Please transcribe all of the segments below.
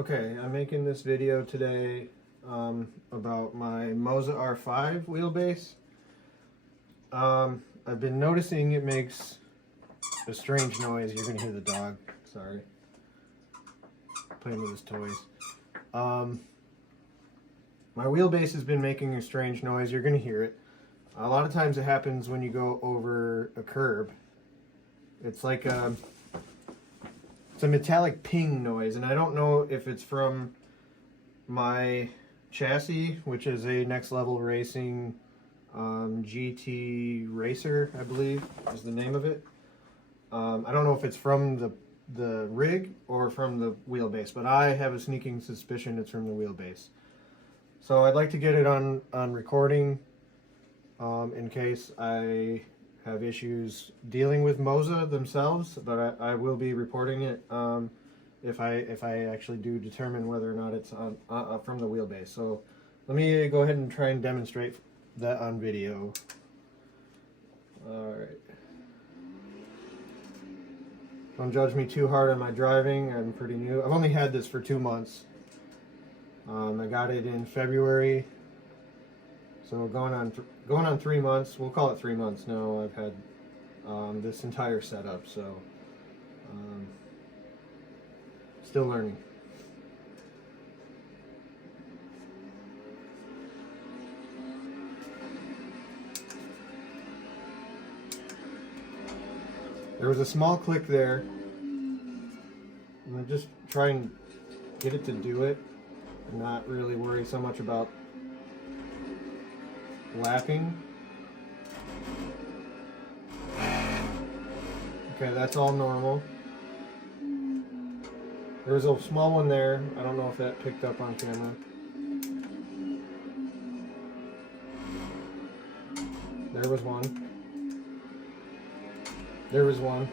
Okay, I'm making this video today about my Moza R5 wheelbase. I've been noticing it makes a strange noise. You're gonna hear the dog. Sorry, playing with his toys. My wheelbase has been making a strange noise. You're gonna hear it. A lot of times it happens when you go over a curb. It's like it's a metallic ping noise, and I don't know if it's from my chassis, which is a Next Level Racing GT Racer, I believe is the name of it. I don't know if it's from the rig or from the wheelbase, but I have a sneaking suspicion it's from the wheelbase. So I'd like to get it on recording in case I have issues dealing with Moza themselves, but I will be reporting it if I actually do determine whether or not it's on from the wheelbase. So let me go ahead and try and demonstrate that on video. All right. Don't judge me too hard on my driving. I'm pretty new. I've only had this for 2 months. I got it in February. So going on 3 months. We'll call it 3 months now. I've had this entire setup, so still learning. There was a small click there. I'm gonna just try and get it to do it and not really worry so much about lapping. Okay, that's all normal. There was a small one there. I don't know if that picked up on camera. There was one. There was one.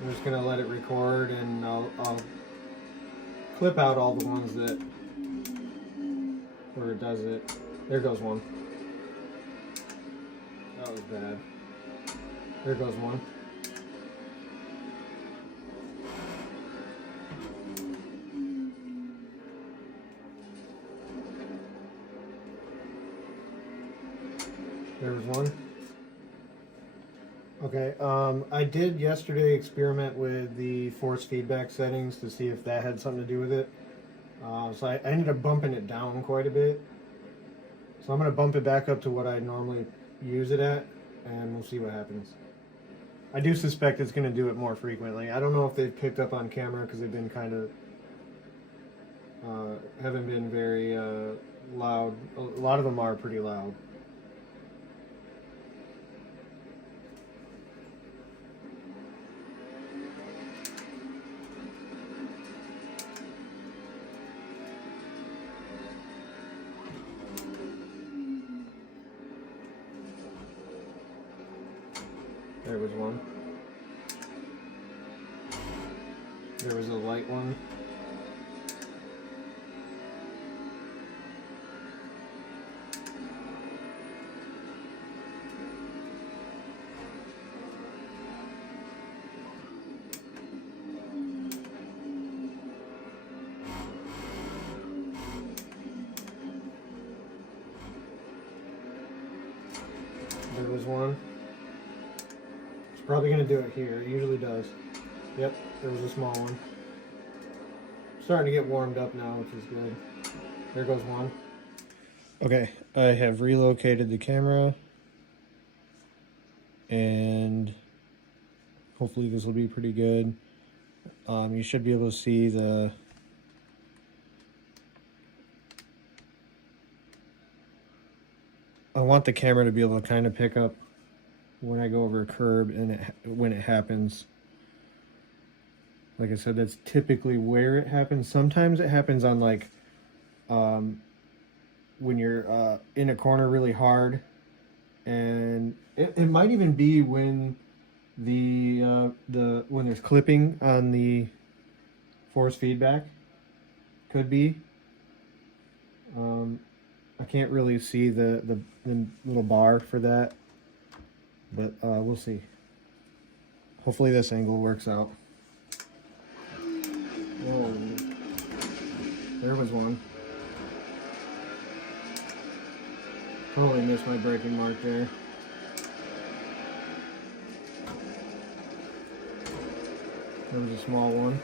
I'm just gonna let it record, and I'll clip out all the ones that where it does it. There goes one. That was bad. There goes one. There was one. Okay, I did yesterday experiment with the force feedback settings to see if that had something to do with it. So I ended up bumping it down quite a bit. So I'm going to bump it back up to what I normally use it at, and we'll see what happens. I do suspect it's going to do it more frequently. I don't know if they've picked up on camera because they've been kind of, haven't been very loud. A lot of them are pretty loud. There was one. There was a light one. There was one. Probably going to do it here. It usually does. Yep, there was a small one. Starting to get warmed up now, which is good. There goes one. Okay, I have relocated the camera, and hopefully this will be pretty good. You should be able to see the I want the camera to be able to kind of pick up when I go over a curb and when it happens. Like I said, that's typically where it happens. Sometimes it happens on like when you're in a corner really hard, and it might even be when when there's clipping on the force feedback. Could be. I can't really see the little bar for that. But we'll see. Hopefully this angle works out. Whoa. There was one. Totally missed my braking mark there. There was a small one.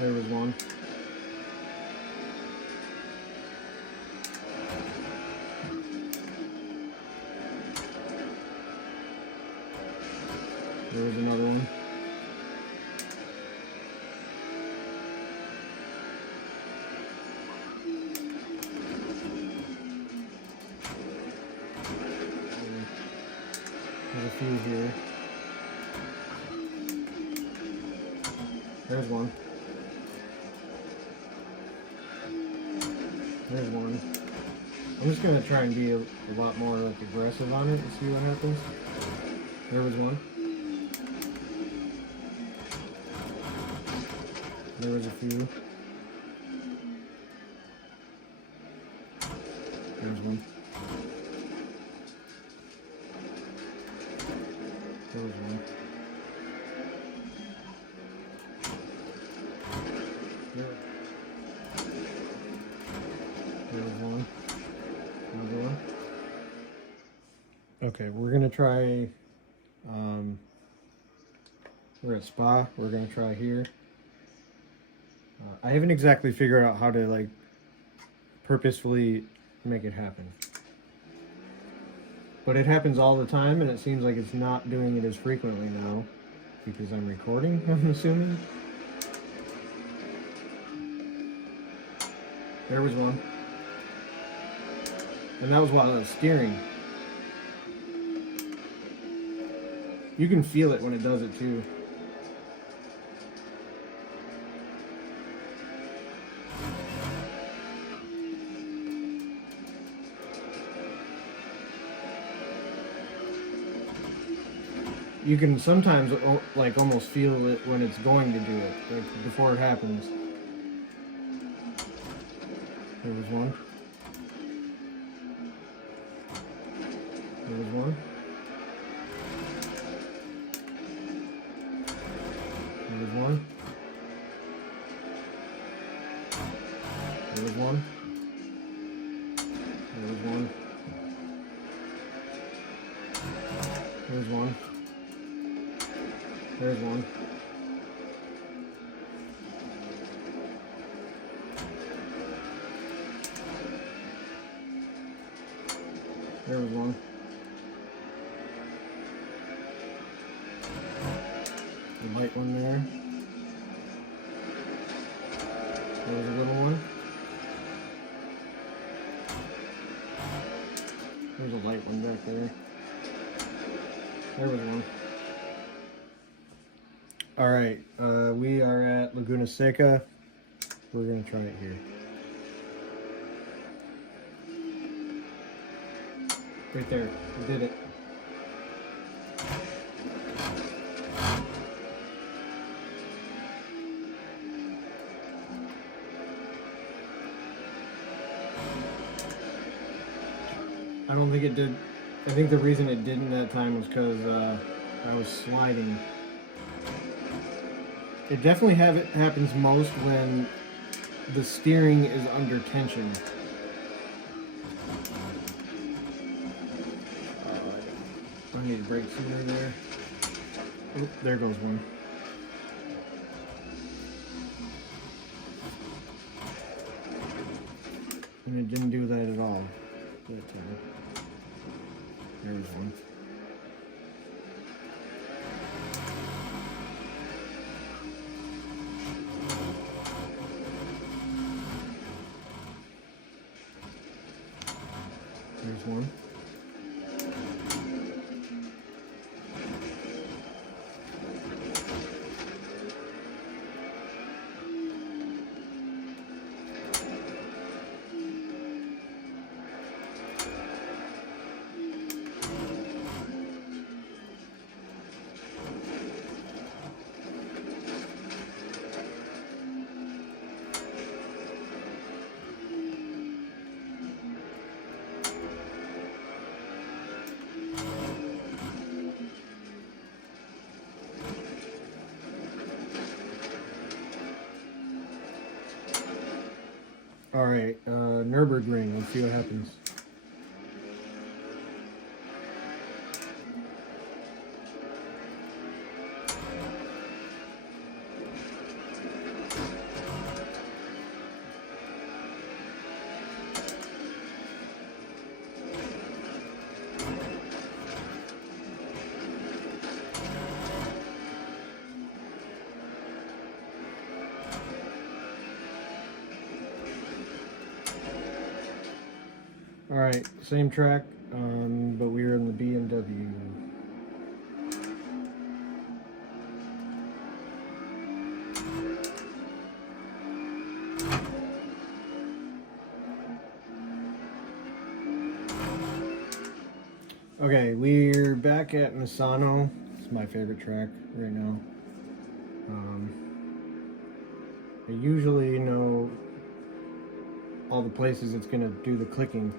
There was one. There was another one. There's a few here. There's one. There's one. I'm just gonna try and be a lot more like aggressive on it and see what happens. There was one. There was a few. There's one. There was one. There was one. Another one. Okay, we're gonna try. We're at Spa. We're gonna try here. I haven't exactly figured out how to like purposefully make it happen. But it happens all the time, and it seems like it's not doing it as frequently now because I'm recording, I'm assuming. There was one. And that was while I was steering. You can feel it when it does it too. You can sometimes like almost feel it when it's going to do it, like before it happens. There was one. There was one. There was one. There was one. There was one. There's one. There's one. There was one. The light one there. There was a little one. There's a light one back there. There was one. Alright, we are at Laguna Seca. We're going to try it here. Right there. We did it. I don't think it did. I think the reason it didn't that time was because I was sliding. It definitely happens most when the steering is under tension. I need to brake sooner there. Oh, there goes one. And it didn't do that at all that time. There was one. There's one. All right, Nürburgring. Let's see what happens. All right, same track, but we were in the BMW. Okay, we're back at Misano. It's my favorite track right now. I usually know all the places it's gonna do the clicking,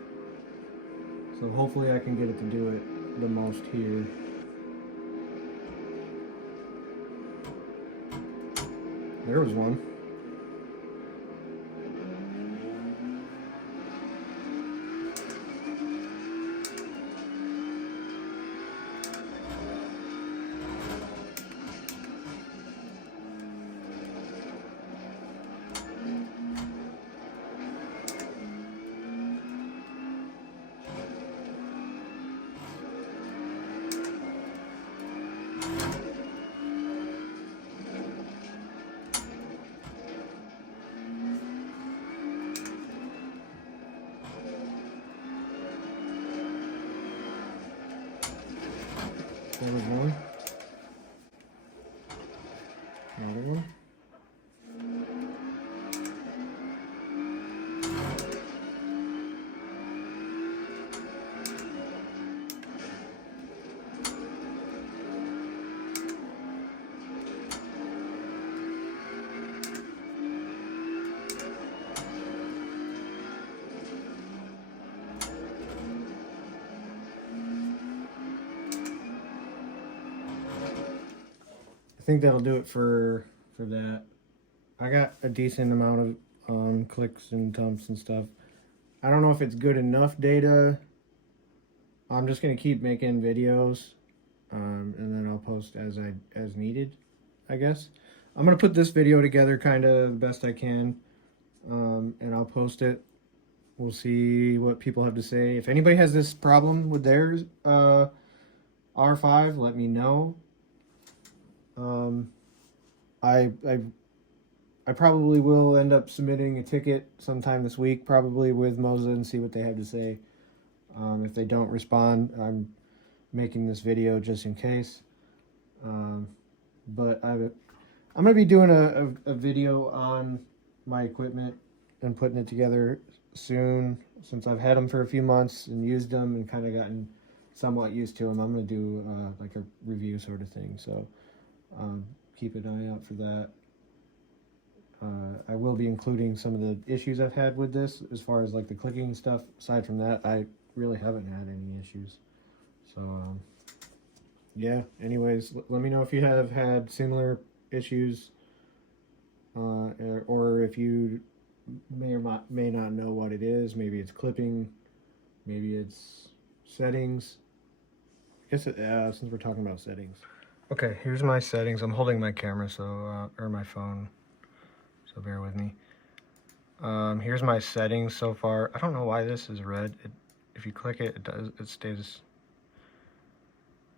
so hopefully I can get it to do it the most here. There was one. There was one. Another one. I think that'll do it for that. I got a decent amount of clicks and dumps and stuff. I don't know if it's good enough data. I'm just gonna keep making videos, and then I'll post as needed, I guess. I'm gonna put this video together kind of the best I can, and I'll post it. We'll see what people have to say. If anybody has this problem with theirs, R5, let me know. I probably will end up submitting a ticket sometime this week, probably with Moza, and see what they have to say. If they don't respond, I'm making this video just in case. But I'm going to be doing a video on my equipment and putting it together soon, since I've had them for a few months and used them and kind of gotten somewhat used to them. I'm going to do like a review sort of thing, so keep an eye out for that. I will be including some of the issues I've had with this as far as like the clicking stuff. Aside from that, I really haven't had any issues. So yeah, anyways, let me know if you have had similar issues, or if you may or may not know what it is. Maybe it's clipping, maybe it's settings. I guess since we're talking about settings. Okay, here's my settings. I'm holding my camera, so or my phone, so bear with me. Here's my settings so far. I don't know why this is red. If you click it, it stays.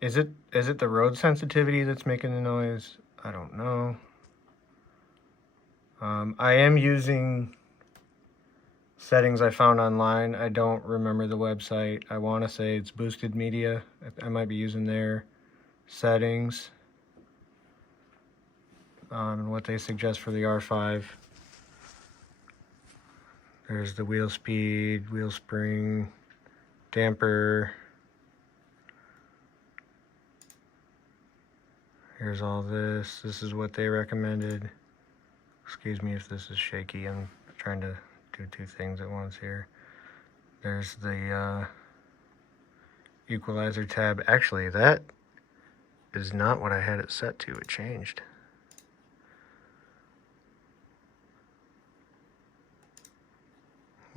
Is it the road sensitivity that's making the noise? I don't know. I am using settings I found online. I don't remember the website. I want to say it's Boosted Media. I might be using their settings, and what they suggest for the R5. There's the wheel speed, wheel spring, damper. Here's all this. This is what they recommended. Excuse me if this is shaky. I'm trying to do two things at once here. There's the equalizer tab. Actually, that is not what I had it set to. It changed.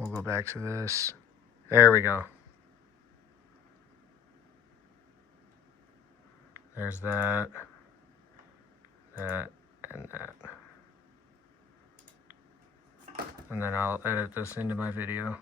We'll go back to this. There we go. There's that, that, and that. And then I'll edit this into my video.